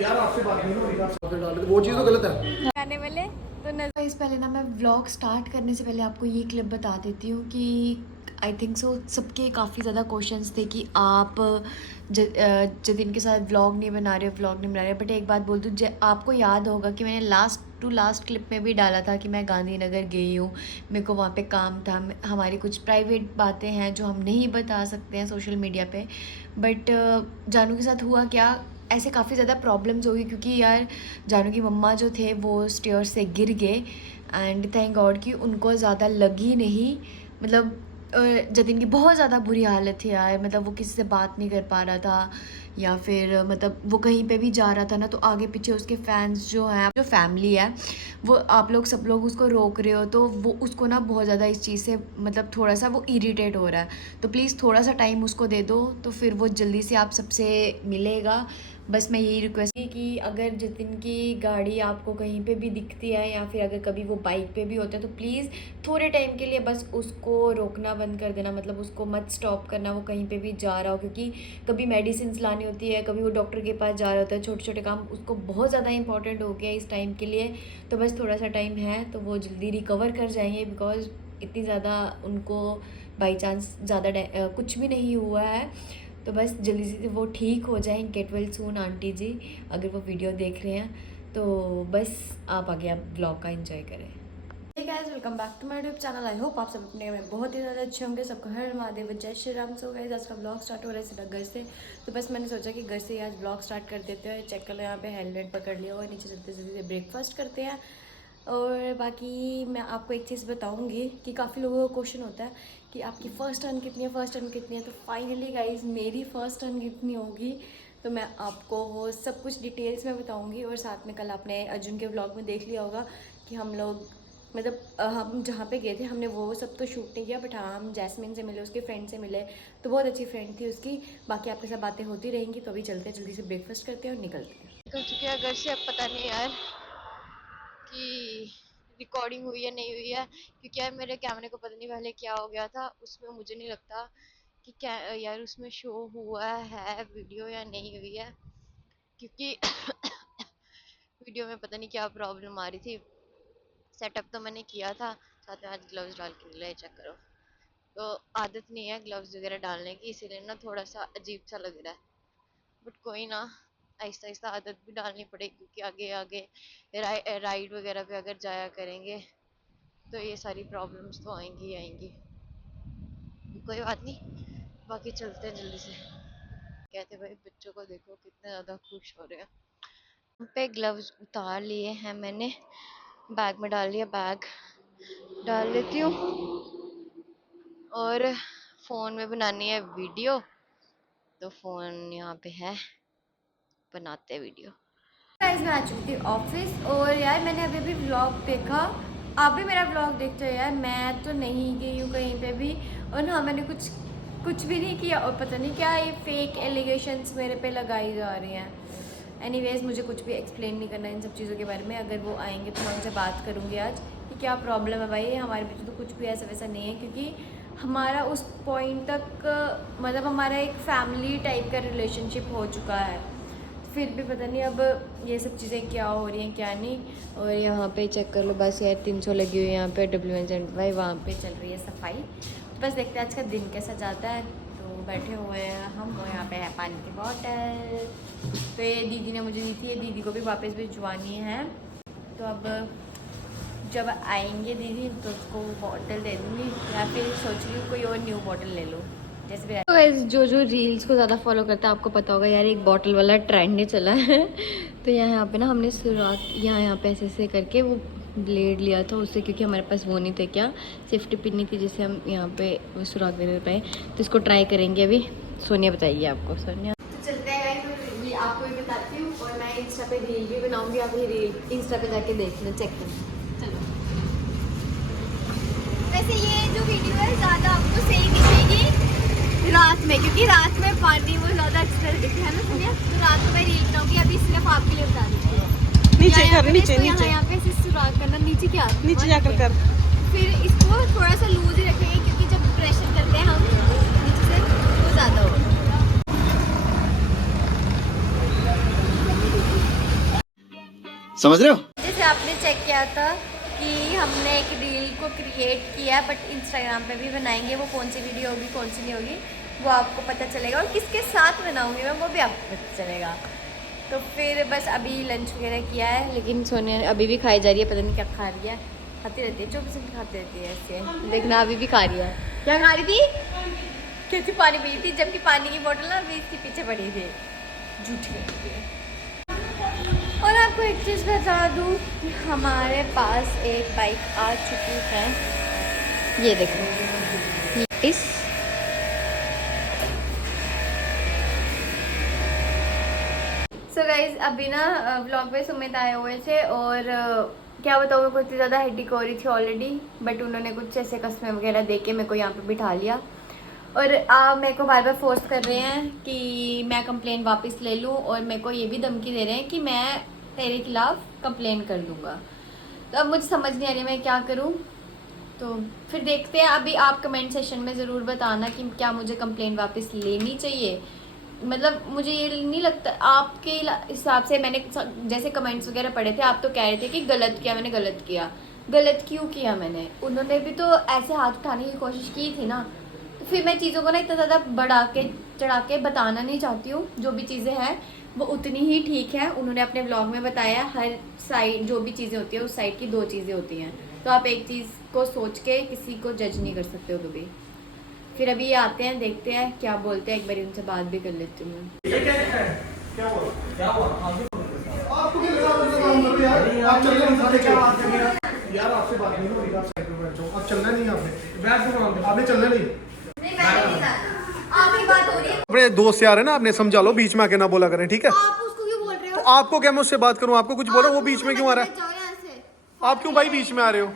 यार आपसे बात नहीं हो रही, वो चीज़ तो गलत है। आने वाले तो गाइस पहले ना मैं व्लॉग स्टार्ट करने से पहले आपको ये क्लिप बता देती हूँ कि आई थिंक सो सबके काफ़ी ज़्यादा क्वेश्चंस थे कि आप जतिन के साथ व्लॉग नहीं बना रहे। बट एक बात बोल दूँ, आपको याद होगा कि मैंने लास्ट टू लास्ट क्लिप में भी डाला था कि मैं गांधीनगर गई हूँ, मेरे को वहाँ पे काम था, हमारी कुछ प्राइवेट बातें हैं जो हम नहीं बता सकते हैं सोशल मीडिया पे। बट जानू के साथ हुआ क्या, ऐसे काफ़ी ज़्यादा प्रॉब्लम्स हो गई क्योंकि यार जानू की मम्मा जो थे वो स्टेयर से गिर गए एंड थैंक गॉड कि उनको ज़्यादा लगी नहीं। मतलब जतिन की बहुत ज़्यादा बुरी हालत थी यार, मतलब वो किसी से बात नहीं कर पा रहा था या फिर मतलब वो कहीं पे भी जा रहा था ना तो आगे पीछे उसके फैंस जो हैं, जो फैमिली है, वो आप लोग सब लोग उसको रोक रहे हो तो वो उसको ना बहुत ज़्यादा इस चीज़ से मतलब थोड़ा सा वो इरिटेट हो रहा है। तो प्लीज़ थोड़ा सा टाइम उसको दे दो तो फिर वो जल्दी से आप सबसे मिलेगा। बस मैं यही रिक्वेस्ट कि अगर जतिन की गाड़ी आपको कहीं पे भी दिखती है या फिर अगर कभी वो बाइक पे भी होता है तो प्लीज़ थोड़े टाइम के लिए बस उसको रोकना बंद कर देना, मतलब उसको मत स्टॉप करना वो कहीं पे भी जा रहा हो, क्योंकि कभी मेडिसिन लानी होती है, कभी वो डॉक्टर के पास जा रहा होता है, छोटे छोटे काम उसको बहुत ज़्यादा इंपॉर्टेंट हो गया इस टाइम के लिए। तो बस थोड़ा सा टाइम है तो वो जल्दी रिकवर कर जाएंगे, बिकॉज इतनी ज़्यादा उनको बाई चांस ज़्यादा कुछ भी नहीं हुआ है। तो बस जल्दी से वो ठीक हो जाएं, गेट वेल सून आंटी जी, अगर वो वीडियो देख रहे हैं तो बस आप आगे आप ब्लॉग का एंजॉय करें। Hey guys, welcome back to my YouTube channel. I hope आप सब अपने में बहुत ही ज़्यादा अच्छे होंगे। सबको हर महादेव, जय श्री राम। सो गाइस आज का ब्लॉग स्टार्ट हो रहा है सीधा घर से, तो बस मैंने सोचा कि घर से ही आज ब्लॉग स्टार्ट कर देते हैं। चेक कर लो यहाँ पे हेलमेट पकड़ लिया और नीचे चलते चलते ब्रेकफास्ट करते हैं। और बाकी मैं आपको एक चीज़ बताऊंगी कि काफ़ी लोगों का क्वेश्चन होता है कि आपकी फ़र्स्ट अर्न कितनी है, फ़र्स्ट अर्न कितनी है। तो फाइनली गाइस मेरी फ़र्स्ट अर्न कितनी होगी तो मैं आपको वो सब कुछ डिटेल्स में बताऊंगी। और साथ में कल आपने अर्जुन के व्लॉग में देख लिया होगा कि हम लोग मतलब हम जहाँ पे गए थे हमने वो सब तो शूट नहीं किया, बट हाँ हम जैस्मिन से मिले, उसके फ्रेंड से मिले, तो बहुत अच्छी फ्रेंड थी उसकी। बाकी आपके साथ बातें होती रहेंगी। तो अभी चलते हैं, जल्दी से ब्रेकफास्ट करते हैं और निकलते हैं। निकल चुके हैं घर से। अब पता नहीं यार कि रिकॉर्डिंग हुई या नहीं हुई है, क्योंकि यार मेरे कैमरे को पता नहीं पहले क्या हो गया था, उसमें मुझे नहीं लगता कि क्या यार उसमें शो हुआ है वीडियो या नहीं हुई है, क्योंकि वीडियो में पता नहीं क्या प्रॉब्लम आ रही थी। सेटअप तो मैंने किया था, साथ में आज ग्लव्स डाल के मिला है, चेक करो। तो आदत नहीं है ग्लव्स वगैरह डालने की, इसीलिए ना थोड़ा सा अजीब सा लग रहा है, बट कोई ना, आहिस्ता आहिस्ता आदत भी डालनी पड़ेगी, क्योंकि आगे आगे राइड वगैरह पे अगर जाया करेंगे तो ये सारी प्रॉब्लम्स तो आएंगी ही आएंगी। कोई बात नहीं, बाकी चलते हैं जल्दी से। कहते भाई बच्चों को देखो कितने ज़्यादा खुश हो रहे हैं। यहाँ पे ग्लव्स उतार लिए हैं मैंने, बैग में डाल लिया, बैग डाल लेती हूँ और फ़ोन में बनानी है वीडियो, तो फ़ोन यहाँ पे है, बनाते हैं वीडियो। गाइस मैं आ चुकी थी ऑफिस और यार मैंने अभी भी व्लॉग देखा, आप भी मेरा व्लॉग देखते हो यार। मैं तो नहीं गई हूँ कहीं पे भी, और हाँ मैंने कुछ भी नहीं किया, और पता नहीं क्या ये फेक एलिगेशंस मेरे पे लगाई जा रही हैं। एनीवेज मुझे कुछ भी एक्सप्लेन नहीं करना इन सब चीज़ों के बारे में, अगर वो आएंगे तो मैं उनसे बात करूँगी आज कि क्या प्रॉब्लम है भाई। हमारे बीच तो कुछ भी ऐसा वैसा नहीं है, क्योंकि हमारा उस पॉइंट तक मतलब हमारा एक फैमिली टाइप का रिलेशनशिप हो चुका है, फिर भी पता नहीं अब ये सब चीज़ें क्या हो रही हैं क्या नहीं। और यहाँ पे चेक कर लो, बस यार 300 लगी हुई है यहाँ पे W175, वहाँ पे चल रही है सफाई। तो बस देखते हैं आज का दिन कैसा जाता है। तो बैठे हुए हैं हम, और यहाँ पे है पानी की बॉटल, तो ये दीदी ने मुझे दी थी, ये दीदी को भी वापस भिजवानी है। तो अब जब आएंगे दीदी तो उसको बॉटल दे दूँगी, या फिर सोच रही हूँ कोई और न्यू बॉटल ले लूँ जैसे भी। तो गाइस जो रील्स को ज़्यादा फॉलो करता है आपको पता होगा यार एक बॉटल वाला ट्रेंड नहीं चला है। तो यहाँ पे ना हमने सुराख यहाँ पे ऐसे करके वो ब्लेड लिया था उससे, क्योंकि हमारे पास वो नहीं थे, क्या सेफ्टी पिन नहीं थी जिससे हम यहाँ पे वो सुराख दे पाए। तो इसको ट्राई करेंगे अभी। सोनिया बताइए आपको। सोनिया तो चलते हैं गाइस, ये आपको भी बताती हूँ, और मैं इंस्टा पे रील भी बनाऊँगी, आप ये रील इंस्टा पे जाके देख लें, चेक करें। चलो वैसे ये जो वीडियो है ज़्यादा आपको सही दिखेगी रात में, क्योंकि रात में पानी वो ज़्यादा अच्छा दिखता है ना सुनिए। तो रात में रील बनाऊंगी, अभी सिर्फ आपके लिए बता दी है। नीचे कर, नीचे नीचे यहाँ पे ऐसे सुराख करना, नीचे क्या नीचे जाकर कर, फिर इसको थोड़ा सा लूज ही रखेंगे, क्योंकि जब प्रेशर करते हैं हम नीचे से तो ज़्यादा होगा। समझ रहे हो? जैसे आपने चेक किया था कि हमने एक रील को क्रिएट किया, बट इंस्टाग्राम पे भी बनाएंगे। वो कौन सी वीडियो होगी कौन सी नहीं होगी वो आपको पता चलेगा, और किसके साथ बनाऊंगी मैं वो भी आपको पता चलेगा। तो फिर बस अभी लंच वगैरह किया है, लेकिन सोनिया अभी भी खाई जा रही है, पता नहीं क्या खा रही है। खाती रहती है 24 घंटे खाती रहती है ऐसे, देखना अभी भी खा रही है। क्या खा रही थी? कैसी पानी पी रही थी, जबकि पानी की बोतल ना अभी इसके पीछे पड़ी थी। झूठी। और आपको एक चीज़ बता दूँ कि हमारे पास एक बाइक आ चुकी है, ये देखो इस सो गाइज अभी ना व्लॉग में सुमित आए हुए थे, और क्या बताऊँ मेरे को इतनी ज़्यादा हेडेक हो रही थी ऑलरेडी, बट उन्होंने कुछ ऐसे कस्मे वगैरह दे के मेरे को यहाँ पे बिठा लिया, और आप मेरे को बार बार फोर्स कर रहे हैं कि मैं कंप्लेन वापस ले लूँ, और मेरे को ये भी धमकी दे रहे हैं कि मैं तेरे खिलाफ कंप्लेन कर दूँगा। तो अब मुझे समझ नहीं आ रही मैं क्या करूँ। तो फिर देखते हैं, अभी आप कमेंट सेशन में ज़रूर बताना कि क्या मुझे कंप्लेन वापस लेनी चाहिए। मतलब मुझे ये नहीं लगता, आपके हिसाब से मैंने जैसे कमेंट्स वगैरह पढ़े थे, आप तो कह रहे थे कि गलत किया मैंने, गलत किया। गलत क्यों किया मैंने? उन्होंने भी तो ऐसे हाथ उठाने की कोशिश की थी ना। तो फिर मैं चीज़ों को ना इतना ज़्यादा बढ़ा के चढ़ा के बताना नहीं चाहती हूँ। जो भी चीज़ें हैं वो उतनी ही ठीक है। उन्होंने अपने ब्लॉग में बताया हर साइड जो भी चीज़ें होती है उस साइड की 2 चीज़ें होती हैं। तो आप एक चीज़ को सोच के किसी को जज नहीं कर सकते हो कभी। फिर अभी ये आते हैं, देखते हैं क्या बोलते हैं, एक बार उनसे बात भी कर लेती हूँ मैं। आपको क्या लगा आप चल रहे हैं क्या बात है यार? आपसे बात नहीं हो रही, आप साइड पे बैठ जाओ। आप चलना नहीं, आपने चलना नहीं। आपकी बात हो रही है, अपने दोस्त यार है ना, आपने समझा लो, बीच में आके ना बोला करें, ठीक है? आप उसको क्यों बोल रहे हो? तो आपको क्या मैं उससे बात करूं? आपको कुछ बोला, वो बीच में क्यों आ रहा है? आप क्यों भाई बीच में आ रहे हो?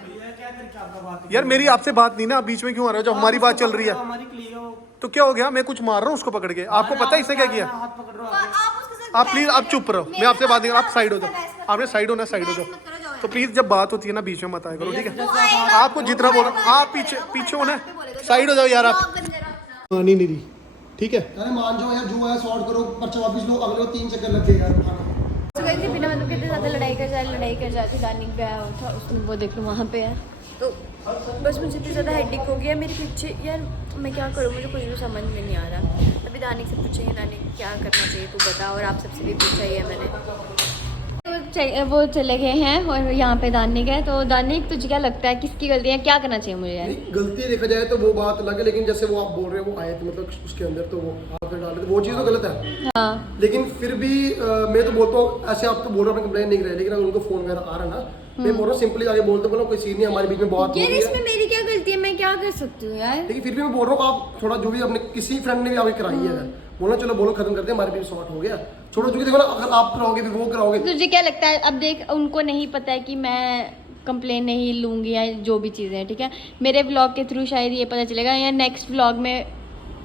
यार मेरी आपसे बात नहीं ना, आप बीच में क्यों आ रहे हो जब हमारी बात चल रही है? तो क्या हो गया? मैं कुछ मार रहा हूँ उसको पकड़ के, आपको पता है इसने क्या किया? आप प्लीज आप चुप रहो, मैं आपसे बात नहीं, आप साइड हो जाओ। आपने साइड होना, साइड हो जाओ। तो प्लीज जब बात होती है ना बीच में मत आया करो, ठीक है? आपको जितना बोल आप पीछे होना, साइड हो जाओ यार आप। नहीं नहीं ठीक है, अरे मान जाओ यार, जो है सॉर्ट करो, पर्चा वापस लो, अगले 3 चक्कर लग गए यार। तो गई थी बिना मतलब कितने ज़्यादा लड़ाई कर जाती दानिक भी आया था, उसने वो देख लो वहाँ पे है। तो बस मुझे इतनी ज़्यादा हेडेक हो गया मेरे पीछे यार, मैं क्या करूँ, मुझे कुछ भी समझ में नहीं आ रहा। अभी दानिक से पूछेंगे दानिक क्या करना चाहिए तू बता, और आप सबसे भी पूछा ही है मैंने। तो वो चले गए हैं और यहाँ पे दानिक है। तो दानिक तुझे क्या लगता है किसकी गलती है, क्या करना चाहिए मुझे? गलती देखा जाए तो वो बात अलग है, लेकिन जैसे वो आप बोल रहे हो वो आए थे मतलब उसके अंदर, तो वो आप डाल रहे थे, वो चीज़ तो गलत है। हाँ लेकिन फिर भी मैं तो बोलता हूँ, ऐसे आप तो बोल रहे हो कंप्लेन नहीं कर रहे, लेकिन अगर उनको फोन वगैरह आ रहा ना, मैं बोल रहा हूँ सिंपली आगे बोलते बोलो कोई सीन नहीं, हमारे बीच में बहुत हो यार रही है। इसमें मेरी क्या गलती है, मैं क्या कर सकती हूँ यार? लेकिन फिर भी मैं बोल रहा हूँ आप थोड़ा जो भी अपने किसी फ्रेंड ने भी आगे कराई है, अगर बोलो चलो बोलो खत्म करते हैं, हमारे बीच सॉर्ट हो गया, छोड़ो। क्योंकि देखो ना, अगर आप कराओगे फिर वो कराओगे। तुझे क्या लगता है, अब देख उनको नहीं पता है कि मैं कंप्लेन नहीं लूँगी या जो भी चीज़ें हैं, ठीक है? मेरे व्लॉग के थ्रू शायद ये पता चलेगा, या नेक्स्ट व्लॉग में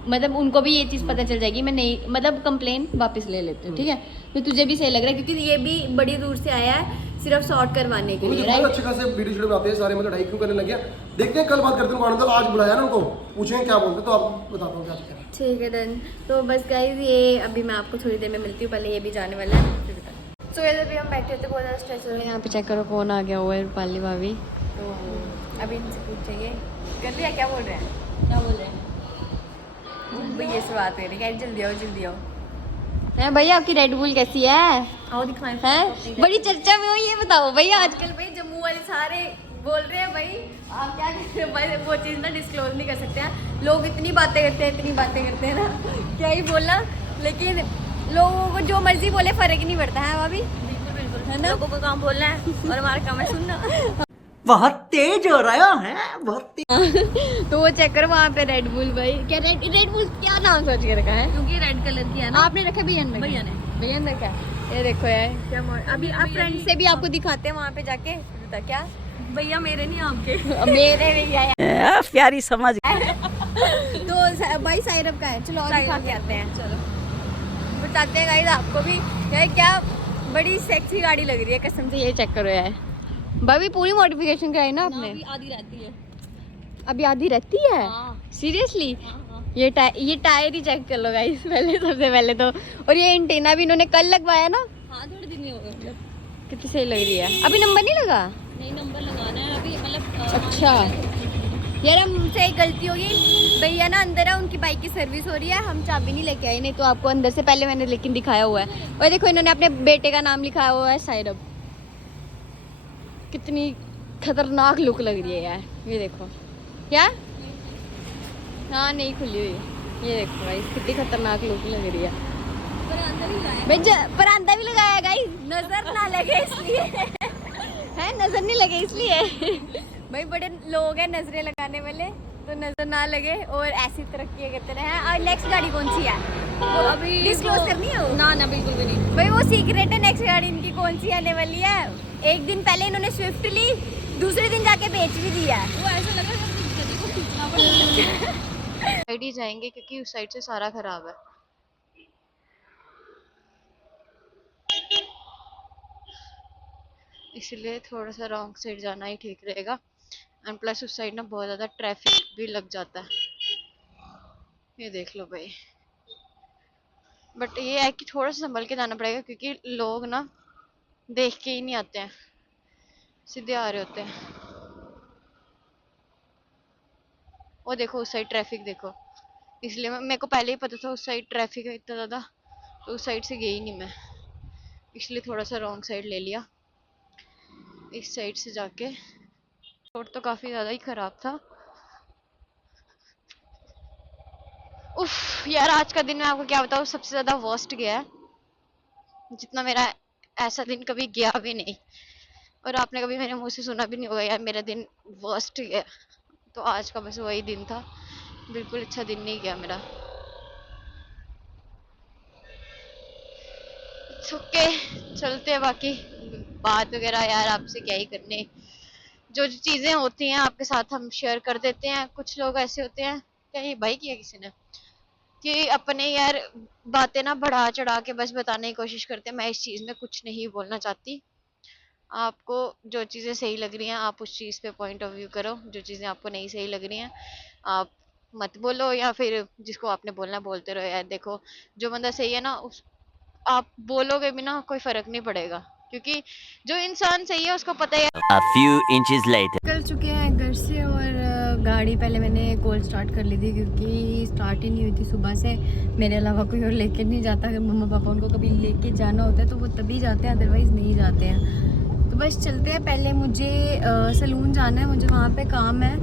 मतलब उनको भी ये चीज़ पता चल जाएगी, मैं नहीं मतलब कंप्लेन वापस ले लेती हूँ, ठीक है? तो तुझे भी सही लग रहा है क्योंकि ये भी बड़ी दूर से आया है सिर्फ सॉर्ट करवाने के लिए, राइट? अच्छे खासे वीडियो बनाते हैं सारे, मतलब ढाई क्यों करने लगे। देखते हैं कल बात करते हैं, आज बुलाया ना उनको, पूछेंगे क्या बोलते, तो आप बताता हूँ क्या। ठीक है डन। तो बस गाइज ये अभी मैं आपको थोड़ी देर में मिलती हूँ, पहले ये भी जाने वाला है। तो वैसे अभी हम बैठे थे, बहुत ज़्यादा स्ट्रेस हो रहा है। यहाँ पे चेक करो कौन आ गया हुआ है, रूपाली भाभी। तो अभी इनसे पूछेंगे, कर लिया क्या बोल रहे हैं, क्या बोल रहे हैं भैया से बात करें, क्या जल्दी आओ जल्दी आओ। है भैया आपकी रेड बुल कैसी है? आओ दिखाएं। है बड़ी चर्चा में हो, ये बताओ भैया। आजकल भाई जम्मू वाले सारे बोल रहे हैं भाई आप क्या कहते हैं भाई, वो चीज़ ना डिस्क्लोज नहीं कर सकते हैं लोग, इतनी बातें करते हैं ना क्या ही बोलना, लेकिन लोगों को जो मर्जी बोले फर्क नहीं पड़ता है भाभी। बिल्कुल है ना, लोगों को काम बोलना है और हमारा काम है सुनना। बहुत तेज हो रहा है, बहुत तेज। तो वो चेक करो वहाँ पे रेड बुल भाई, क्या रेड बुल क्या नाम सोच के रखा है? क्योंकि रेड कलर की है ना। आपने रखा भैया ने? भैया ने रखा। ये देखो यार क्या अभी आप फ्रेंड से भी आपको दिखाते हैं वहाँ पे जाके, बता क्या भैया मेरे नहीं आपके मेरे नहीं आया। प्यारी समझ। तो भाई साइरब का है, चलो और दिखा के आते हैं। चलो बताते हैं गाइस आपको भी यार, क्या बड़ी सेक्सी गाड़ी लग रही है कसम से। ये चेक करो यार भाभी, पूरी मॉडिफिकेशन कराई ना आपने? अभी आधी रहती है। अभी आधी रहती है? सीरियसली? ये टायर ही चेक कर लो गाइस पहले, सबसे पहले तो। और ये एंटीना भी इन्होंने कल लगवाया ना? हाँ थोड़े दिन ही हो गए। कितनी सही लग रही है। अभी नंबर नहीं लगा? नहीं, नंबर लगाना है अभी, मतलब अच्छा यार, हमसे एक गलती हो गई। भैया ना अंदर है, उनकी बाइक की सर्विस हो रही है, हम चाबी नहीं लेके आए, नहीं तो आपको अंदर से पहले मैंने लेकिन दिखाया हुआ है। और देखो इन्होंने अपने बेटे का नाम लिखाया हुआ है साइरब। कितनी खतरनाक लुक लग रही है यार, ये देखो। क्या? हाँ नहीं खुली हुई, ये देखो भाई कितनी खतरनाक लुक लग रही है। परांदा भी लगाया गाइस, नजर ना लगे इसलिए है, नजर नहीं लगे इसलिए भाई बड़े लोग हैं नजरें लगाने वाले, तो नजर ना लगे और ऐसी तरक्की करते रहे। और नेक्स्ट गाड़ी कौन सी है वो अभी डिस्क्लोज करनी है? ना ना बिल्कुल भी नहीं भाई वो सीक्रेट है, नेक्स्ट गाड़ी इनकी कौन सी आने वाली है। एक दिन पहले इन्होंने स्विफ्ट ली, दूसरे दिन जाके बेच भी दिया है। वो ऐसा लगा गड्डी को खींचना पड़ेगा। साइड ही जाएंगे क्योंकि उस साइड से सारा खराब है। इसलिए थोड़ा सा रॉन्ग साइड जाना ही ठीक रहेगा। एंड प्लस उस साइड ना बहुत ज़्यादा ट्रैफिक भी लग जाता है, ये देख लो भाई। बट ये है कि थोड़ा सा संभल के जाना पड़ेगा क्योंकि लोग ना देख के ही नहीं आते हैं, सीधे आ रहे होते हैं। वो देखो उस साइड ट्रैफिक देखो, इसलिए मेरे को पहले ही पता था उस साइड ट्रैफिक है इतना ज़्यादा, तो उस साइड से गई नहीं मैं, इसलिए थोड़ा सा रॉन्ग साइड ले लिया। इस साइड से जाके, रोड तो काफ़ी ज़्यादा ही ख़राब था। उफ यार, आज का दिन मैं आपको क्या बताऊँ, सबसे ज़्यादा वर्स्ट गया है, जितना मेरा ऐसा दिन कभी गया भी नहीं। और आपने कभी मेरे मुंह से सुना भी नहीं होगा यार मेरा दिन वर्स्ट गया। तो आज का बस वही दिन था, बिल्कुल अच्छा दिन नहीं गया मेरा। ओके चलते हैं, बाकी बात वगैरह यार आपसे क्या ही करने, जो जो चीज़ें होती हैं आपके साथ हम शेयर कर देते हैं। कुछ लोग ऐसे होते हैं, क्या ये भाई किया किसी ने, कि अपने यार बातें ना बढ़ा चढ़ा के बस बताने की कोशिश करते हैं। मैं इस चीज़ में कुछ नहीं बोलना चाहती। आपको जो चीज़ें सही लग रही हैं आप उस चीज़ पे पॉइंट ऑफ व्यू करो, जो चीज़ें आपको नहीं सही लग रही हैं आप मत बोलो, या फिर जिसको आपने बोलना है बोलते रहो। यार देखो, जो बंदा सही है ना उस आप बोलोगे भी ना कोई फर्क नहीं पड़ेगा, क्योंकि जो इंसान सही है उसको पता है। A few inches later. निकल चुके हैं घर से और गाड़ी पहले मैंने कोल्ड स्टार्ट कर ली थी क्योंकि स्टार्ट ही नहीं हुई थी सुबह से। मेरे अलावा कोई और लेके नहीं जाता, अगर मम्मा पापा उनको कभी लेके जाना होता है तो वो तभी जाते हैं, अदरवाइज़ नहीं जाते हैं। तो बस चलते हैं। पहले मुझे सलून जाना है, मुझे वहाँ पे काम है,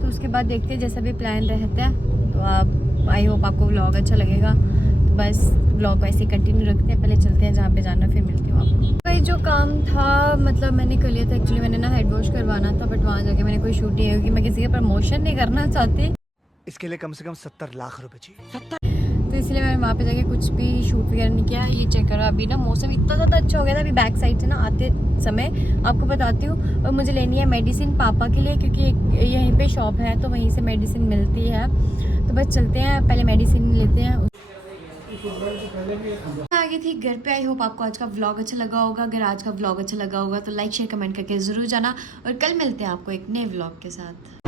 तो उसके बाद देखते हैं जैसा भी प्लान रहता है। तो आप आई होप आपको व्लॉग अच्छा लगेगा, तो बस व्लॉग वैसे कंटिन्यू रखते हैं। पहले चलते हैं जहाँ पे जाना, फिर मिलती हूँ आपको। भाई जो काम था मतलब मैंने कर लिया था, एक्चुअली मैंने ना हेड वॉश करवाना था, बट वहाँ जाके मैंने कोई शूट नहीं है क्योंकि मैं किसी का प्रमोशन नहीं करना चाहती, इसके लिए कम से कम 70 लाख रुपए चाहिए। तो इसलिए मैंने वहाँ पे जाके कुछ भी शूट वगैरह नहीं किया। ये चेक करो, अभी ना मौसम इतना ज़्यादा अच्छा हो गया था। अभी बैक साइड से ना आते समय आपको बताती हूँ, और मुझे लेनी है मेडिसिन पापा के लिए, क्योंकि यहीं पे शॉप है तो वहीं से मेडिसिन मिलती है। तो बस चलते हैं, पहले मेडिसिन लेते हैं। आ गई थी घर पे। आई होप आपको आज का व्लॉग अच्छा लगा होगा। अगर आज का व्लॉग अच्छा लगा होगा तो लाइक शेयर कमेंट करके ज़रूर जाना, और कल मिलते हैं आपको एक नए व्लॉग के साथ।